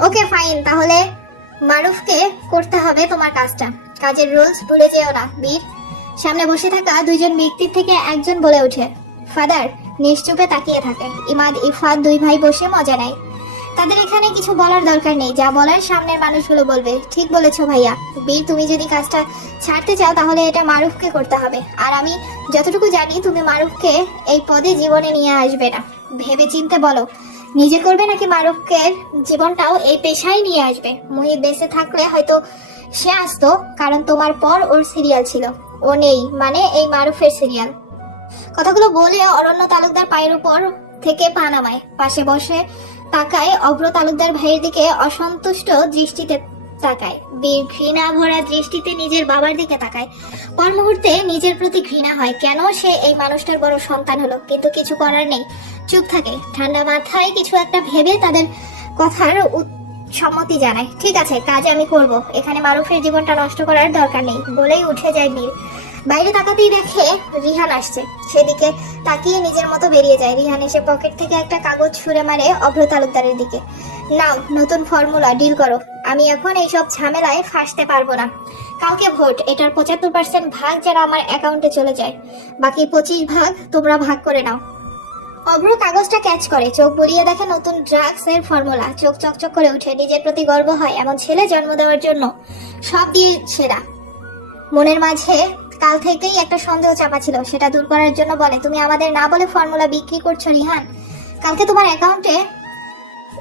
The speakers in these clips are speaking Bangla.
ওকে, ফাইন। তাহলে মারুফকে করতে হবে তোমার কাজটা। কাজের রুলস ভুলে যেও না, বীর। সামনে বসে থাকা দুইজন ব্যক্তির থেকে একজন বলে ওঠে। ফাদার নিশ্চুপে তাকিয়ে থাকে। ইমাদ ইফাদ দুই ভাই বসে মজা নেয়। তাদের এখানে কিছু বলার দরকার নেই। যা বলার সামনের মানুষগুলো বলবে। ঠিক বলেছ ভাইয়া। বীর, তুমি যদি কাজটা ছাড়তে চাও, তাহলে এটা মারুফকে করতে হবে। আর আমি যতটুকু জানি, তুমি মারুফকে এই পদে জীবনে নিয়ে আসবে না। ভেবে চিনতে বলো। নিজে করবে নাকি মারুফকে জীবনটাও এই পেশায় নিয়ে আসবে? মুহিত বেঁচে থাকলে হয়তো সে আসতো, কারণ তোমার পর ওর সিরিয়াল ছিল। ও নেই মানে এই মারুফের সিরিয়াল কথাগুলো বলে অরণ্য তালুকদার পায়ের উপর থেকে পা নামায়। পাশে বসে তাকায় অভ্র তালুকদার ভাইয়ের দিকে অসন্তুষ্ট দৃষ্টিতে তাকায়। বীর ঘৃণা ভরা দৃষ্টিতে নিজের বাবার দিকে তাকায়। পর মুহূর্তে নিজের প্রতি ঘৃণা হয়। কেন সে এই মানুষটার বড় সন্তান হলো? কিন্তু কিছু করার নেই। চুপ থাকে। ঠান্ডা মাথায় কিছু একটা ভেবে তাদের কথার সম্মতি জানায়। ঠিক আছে, কাজ আমি করব। এখানে মারুফের জীবনটা নষ্ট করার দরকার নেই। বলেই উঠে যায় বীর বাইরে তাকাতেই দেখে রিহান আসছে। সেদিকে তাকিয়ে নিজের মতো বেরিয়ে যায়। রিহান এসে পকেট থেকে একটা কাগজ ছুঁড়ে মারে অভ্র তালুকদারের দিকে। নাও, নতুন ফর্মুলা, ডিল করো। আমি এখন এইসব ঝামেলায় ফাঁসতে পারব না। কাউকে ভোট। এটার পঁচাত্তর পার্সেন্ট ভাগ যারা আমার অ্যাকাউন্টে চলে যায়। বাকি পঁচিশ ভাগ তোমরা ভাগ করে নাও। অভ্র কাগজটা ক্যাচ করে, চোখ বুলিয়ে দেখে নতুন ড্রাগস এর ফর্মুলা চোখ চকচক করে উঠে, নিজের প্রতি গর্ব হয় এমন ছেলে জন্ম দেওয়ার জন্য। সব দিয়ে সেরা। মনের মাঝে কাল থেকেই একটা সন্দেহ চাপা ছিল সেটা দূর করার জন্য বলে, তুমি আমাদের না বলে ফর্মুলা বিক্রি করছ, রিহান? কালকে তোমার অ্যাকাউন্টে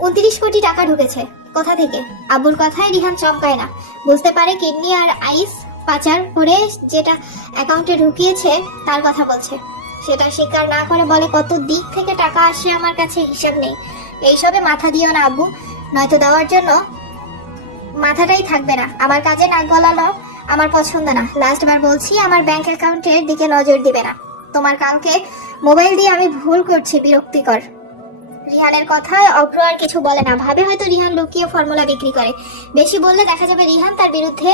উনত্রিশ কোটি টাকা ঢুকেছে। কোথা থেকে? আবুর কথায় রিহান চমকায় না। বুঝতে পারে কিডনি আর আইস পাচার করে যেটা অ্যাকাউন্টে ঢুকিয়েছে, তার কথা বলছে। সেটা স্বীকার না করে বলে কত দিক থেকে টাকা আসে আমার কাছে হিসাব নেই। এইসবে মাথা দিও না, আব্বু। নয়তো দেওয়ার জন্য মাথাটাই থাকবে না। আমার কাজে নাক গলানো আমার পছন্দ না। লাস্ট বার বলছি, আমার ব্যাংক অ্যাকাউন্টের দিকে নজর দিবে না। তোমার কালকে মোবাইল দিয়ে আমি ভুল করছি, বিরক্তিকর। রিহানের কথায় অভ্র আর কিছু বলে না। ভাবে হয়তো রিহান লুকিয়ে ফর্মুলা বিক্রি করে। বেশি বললে দেখা যাবে রিহান তার বিরুদ্ধে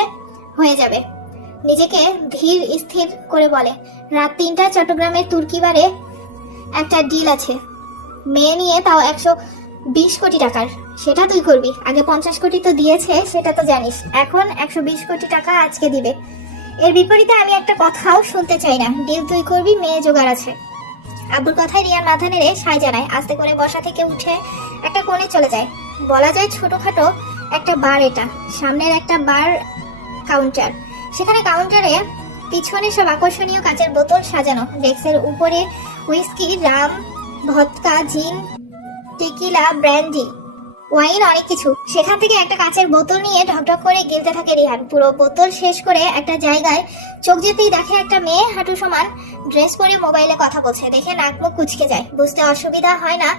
হয়ে যাবে। নিজেকে ধীর, স্থির করে বলে। রাত তিনটায় চট্টগ্রামের তুর্কিবারে একটা ডিল আছে। মেয়ে নিয়ে তাও একশো বিশ কোটি টাকার। সেটা তুই করবি। আগে পঞ্চাশ কোটি তো দিয়েছে, সেটা তো জানিস। এখন একশো বিশ কোটি টাকা আজকে দিবে। এর বিপরীতে আমি একটা কথাও শুনতে চাই না। ডিল তুই করবি, মেয়ে জোগাড় আছে। আব্বুর কথায় রিয়ার মাথা নেড়ে সাই জানায়, আস্তে করে বসা থেকে উঠে একটা কোণে চলে যায়। বলা যায় ছোটখাটো একটা বার এটা, সামনের একটা বার কাউন্টার সেখানে কাউন্টারে পিছনে সব আকর্ষণীয় কাচের বোতল সাজানো। ডেস্কের উপরে হুইস্কি রাম ভদকা জিন টেকিলা ব্র্যান্ডি ওয়াইন অনেক কিছু। সেখান থেকে একটা কাচের বোতল নিয়ে ঢকঢক করে গিলতে থাকে রিহান। পুরো বোতল শেষ করে একটা জায়গায় চোখ যেতেই দেখে একটা মেয়ে হাঁটু সমান ড্রেস পরে মোবাইলে কথা বলছে। দেখে নাক মুখ কুচকে যায়। বুঝতে অসুবিধা হয় না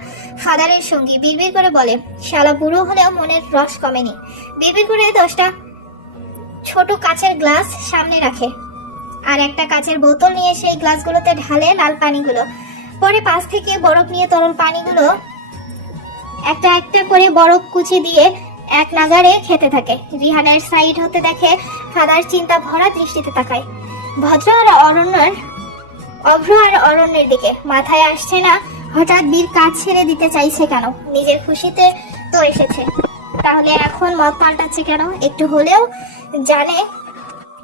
ফাদারের সঙ্গী। বিড়বিড় করে বলে, শালা বুড়ো হলেও মনের রস কমেনি। বিড়বিড় করে দশটা ছোট কাচের গ্লাস সামনে রাখে। আর একটা কাচের বোতল নিয়ে সেই গ্লাসগুলোতে ঢালে লাল পানিগুলো। পরে পাশ থেকে বরফ নিয়ে তরল পানিগুলো একটা একটা করে বরফ কুচি দিয়ে এক নাগারে খেতে থাকে। রিহানের সাইড হতে দেখে ফাদার চিন্তা ভরা দৃষ্টিতে তাকায়। ভদ্র আর অরণ্যের, অভ্র আর অরণ্যের দিকে মাথায় আসছে না, হঠাৎ বীর কাজ ছেড়ে দিতে চাইছে কেন? নিজের খুশিতে তো এসেছে। তাহলে এখন মত পাল্টাচ্ছে কেন? একটু হলেও জানে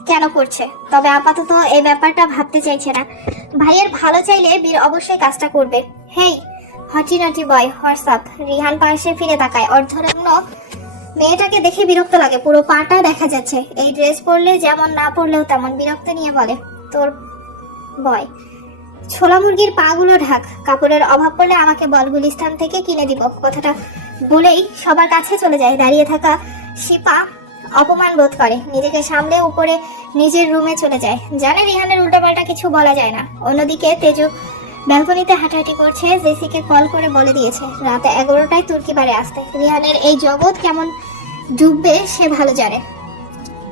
কেন করছে। তবে আপাতত এই ব্যাপারটা ভাবতে চাইছে না। ভাইয়ের ভালো চাইলে বীর অবশ্যই কাজটা করবে। হেই হটি নটি বয় হোয়াটসঅ্যাপ রিহান পাশে ফিরে তাকায়। অর্ধনগ্ন মেয়েটাকে দেখে বিরক্ত লাগে। পুরো পাটা দেখা যাচ্ছে। এই ড্রেস পরলে যেমন না পরলেও তেমন বিরক্ত নিয়ে বলে, তোর বয় ছোলা মুরগির পাগুলো ঢাক। কাপড়ের অভাব পড়লে আমাকে বল গুলিস্তান থেকে কিনে দিব। কথাটা বলেই সবার কাছে চলে যায়। দাঁড়িয়ে থাকা শিপা অপমান বোধ করে। নিজেকে সামলে উপরে নিজের রুমে চলে যায়। জানে রিহানের উল্টোপাল্টা কিছু বলা যায় না। অন্যদিকে তেজু ব্যালকনিতে হাঁটাহাঁটি করছে, জেসিকে কল করে বলে দিয়েছে, রাতে এগারোটায় তুর্কি বারে আসতে। রিহানের এই জগৎ কেমন ডুববে সে ভালো জানে।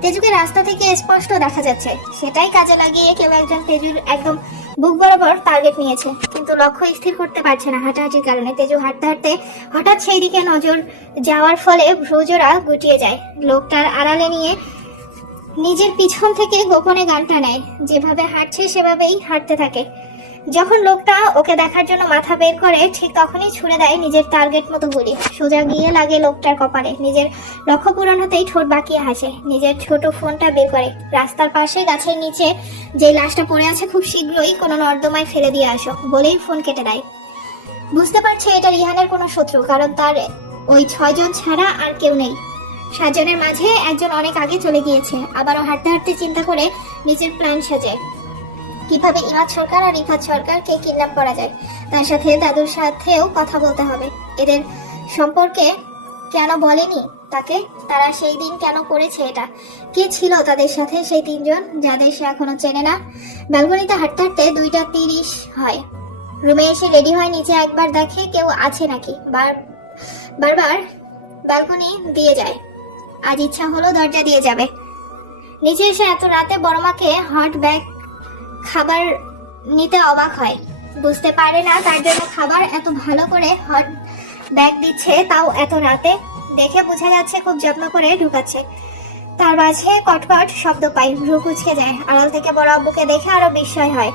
তেজুকে রাস্তা থেকে স্পষ্ট দেখা যাচ্ছে। সেটাই কাজে লাগিয়ে কেউ একজন তেজুর একদম বুক বরাবর টার্গেট নিয়েছে। কিন্তু লক্ষ্য স্থির করতে পারছে না হাঁটাহাঁটির কারণে। তেজু হাঁটতে হাঁটতে হঠাৎ সেই দিকে নজর যাওয়ার ফলে ভ্রুজোড়া গুটিয়ে যায়। লোকটার আড়ালে নিয়ে নিজের পিছন থেকে গোপনে গানটা নেয়। যেভাবে হাঁটছে সেভাবেই হাঁটতে থাকে। যখন লোকটা ওকে দেখার জন্য মাথা বের করে, ঠিক তখনই ছুড়ে দেয় নিজের টার্গেট মতো গুলি। সোজা গিয়ে লাগে লোকটার কপালে। নিজের লক্ষ্য পূরণ হতেই ঠোঁট বাঁকিয়ে হাসে। নিজের ছোট ফোনটা বের করে। রাস্তার পাশে, গাছের নিচে যে লাশটা পড়ে আছে খুব শীঘ্রই কোনো নর্দমায় ফেলে দিয়ে আসো বলেই ফোন কেটে দেয়। বুঝতে পারছে এটা রিহানের কোনো শত্রু, কারণ তার ওই ছয়জন ছাড়া আর কেউ নেই। সাতজনের মাঝে একজন অনেক আগে চলে গিয়েছে। আবারও হাঁটতে হাঁটতে চিন্তা করে নিজের প্ল্যান সাজায় কীভাবে ইমাদ সরকার আর ইফাত সরকারকে কিডন্যাপ করা যায়, তার সাথে দাদুর সাথেও কথা বলতে হবে। এদের সম্পর্কে কেন বলেনি তাকে? তারা সেই দিন কেন করেছে এটা? কে ছিল তাদের সাথে সেই তিনজন যাদের সে এখনও চেনে না? ব্যালকনিতে হাঁটতে হাঁটতে দুইটা তিরিশ হয়। রুমে এসে রেডি হয় নিচে একবার দেখে কেউ আছে নাকি? বার, বারবার ব্যালকনি দিয়ে যায়। আজ ইচ্ছা হলো দরজা দিয়ে যাবে। নিচে এসে এত রাতে বড়মাকে হট ব্যাগ খাবার নিতে অবাক হয়। বুঝতে পারে না তার জন্য খাবার এত ভালো করে হট ব্যাগ দিচ্ছে, তাও এত রাতে। দেখে বোঝা যাচ্ছে খুব যত্ন করে ঢুকাচ্ছে। তার মাঝে কটকট শব্দ পাই ভ্রু কুচকে যায়। আড়াল থেকে বড় আব্বুকে দেখে আরও বিস্ময় হয়।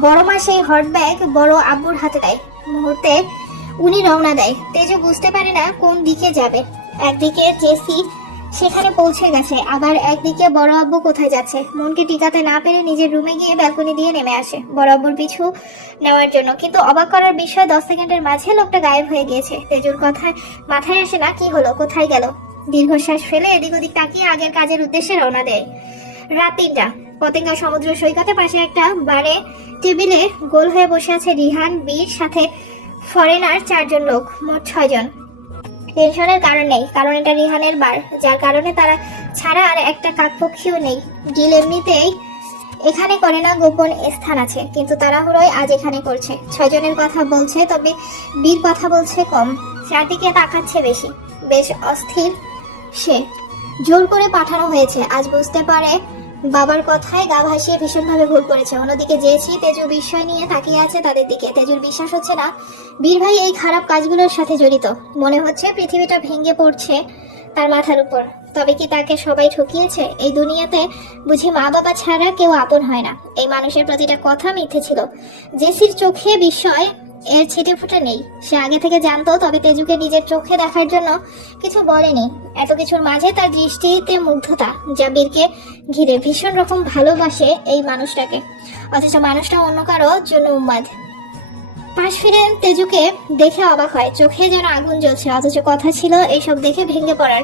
বড় মা সেই হট ব্যাগ বড় আব্বুর হাতে দেয়। মুহূর্তে উনি রওনা দেয়। তেজু বুঝতে পারে না কোন দিকে যাবে। একদিকে জেসি সেখানে পৌঁছে গেছে। আবার একদিকে বড় আব্বু কোথায় যাচ্ছে? মনকে টিকাতে না পেরে নিজের রুমে গিয়ে ব্যালকনি দিয়ে নেমে আসে। বড় আব্বুর পিছু নেওয়ার জন্য। কিন্তু অবাক করার বিষয়, দশ সেকেন্ডের মাঝে লোকটা গায়েব হয়ে গিয়েছে। তেজুর কথায় মাথায় আসে না, কি হলো, কোথায় গেল? দীর্ঘশ্বাস ফেলে এদিক ওদিক তাকিয়ে আগের কাজের উদ্দেশ্যে রওনা দেয়। রাত তিনটা। পতেঙ্গা সমুদ্র সৈকতে পাশে একটা বারে টেবিলে গোল হয়ে বসে আছে রিহান, বীর, সাথে ফরেনার চারজন লোক, মোট ছয়জন। টেনশনের কারণ নেই, কারণ এটা রিহানের বার, যার কারণে তারা ছাড়া আর একটা কাকপক্ষীও নেই। ডিল এমনিতেই এখানে করে না, গোপন স্থান আছে, কিন্তু তাড়াহুড়োয় আজ এখানে করছে। ছয়জনের কথা বলছে, তবে বীর কথা বলছে কম। চারদিকে তাকাচ্ছে বেশি। বেশ অস্থির সে। জোর করে পাঠানো হয়েছে, আজ বুঝতে পারে বাবার কথায় গা ভাসিয়ে ভীষণভাবে ভুল করেছে। অন্যদিকে জেছি, তেজু বিস্ময় নিয়ে তাকিয়ে আছে তাদের দিকে। তেজুর বিশ্বাস হচ্ছে না, বীর ভাই এই খারাপ কাজগুলোর সাথে জড়িত। মনে হচ্ছে পৃথিবীটা ভেঙে পড়ছে তার মাথার উপর। তবে কি তাকে সবাই ঠকিয়েছে? এই দুনিয়াতে বুঝি মা বাবা ছাড়া কেউ আপন হয় না। এই মানুষের প্রতিটা কথা মিথ্যে ছিল। জেসির চোখে বিস্ময় এর ছিটে ফুটে নেই। সে আগে থেকে জানতো, তবে তেজুকে নিজের চোখে দেখার জন্য কিছু বলেনি। এত কিছুর মাঝে তার দৃষ্টিতে মুগ্ধতা, যা বীরকে ঘিরে ভীষণ রকম ভালোবাসে এই মানুষটাকে। অথচ মানুষটা অন্য কারও জন্য উন্মাদ পাশ ফিরে তেজুকে দেখে অবাক হয়, চোখে যেন আগুন জ্বলছে, অথচ কথা ছিল এইসব দেখে ভেঙে পড়ার।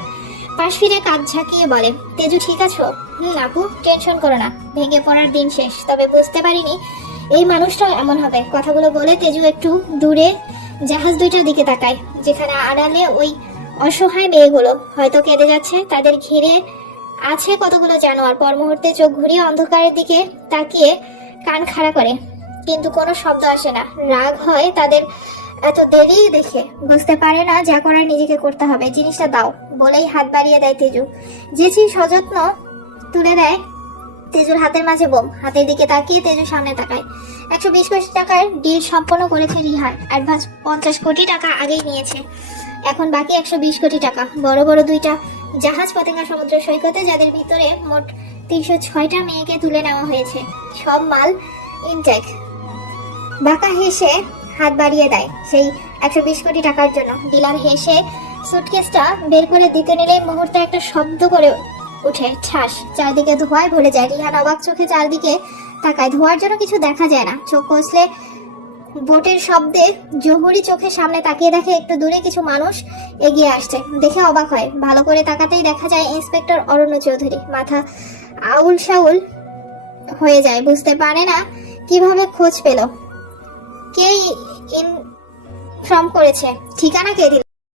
পাশ ফিরে কাজ ঝাঁকিয়ে বলে, তেজু, ঠিক আছো? হুম, আপু, টেনশন করো না, ভেঙে পড়ার দিন শেষ, তবে বুঝতে পারিনি এই মানুষটাও এমন হবে। কথাগুলো বলে তেজু একটু দূরে জাহাজ দুইটার দিকে তাকায়, যেখানে আড়ালে ওই অসহায় মেয়েগুলো হয়তো কেঁদে যাচ্ছে, তাদের ঘিরে আছে কতগুলো জানোয়ার। পর মুহূর্তে চোখ ঘুরিয়ে অন্ধকারের দিকে তাকিয়ে কান খাড়া করে, কিন্তু কোনো শব্দ আসে না। রাগ হয় তাদের এত দেরি দেখে। বুঝতে পারে না যা করার নিজেকে করতে হবে। জিনিসটা দাও, বলেই হাত বাড়িয়ে দেয় তেজু। জেছি সযত্ন তুলে দেয় তেজুর হাতের মাঝে বোম, হাতের দিকে তাকিয়ে তেজু সামনে তাকায়। একশো বিশ কোটি টাকার ডিল সম্পন্ন করেছে রিহান অ্যাডভান্স পঞ্চাশ কোটি টাকা আগেই নিয়েছে। এখন বাকি একশো বিশ কোটি টাকা, বড় বড় দুইটা জাহাজ পতেঙ্গা সমুদ্র সৈকতে, যাদের ভিতরে মোট তিনশো ছয়টা মেয়েকে তুলে নেওয়া হয়েছে। সব মাল ইনটেক বাঁকা হেসে হাত বাড়িয়ে দেয় সেই একশো বিশ কোটি টাকার জন্য। ডিলার হেসে সুটকেসটা বের করে দিতে নিলে মুহূর্তে একটা শব্দ করে উঠে ঠাস, চারদিকে ধোঁয়ায় ভরে যায়। রিহান অবাক চোখে চারদিকে তাকায়। ধোঁয়ার জন্য কিছু দেখা যায় না। চোখ কষলে বোটের শব্দে জহুরি চোখের সামনে তাকিয়ে দেখে একটু দূরে কিছু মানুষ এগিয়ে আসছে। দেখে অবাক হয়। ভালো করে তাকাতেই দেখা যায় ইন্সপেক্টর অরণ্য চৌধুরী। মাথা আউল শাউল হয়ে যায়। বুঝতে পারে না কীভাবে খোঁজ পেল। কে ইনফর্ম করেছে? ঠিকানা কে দিল?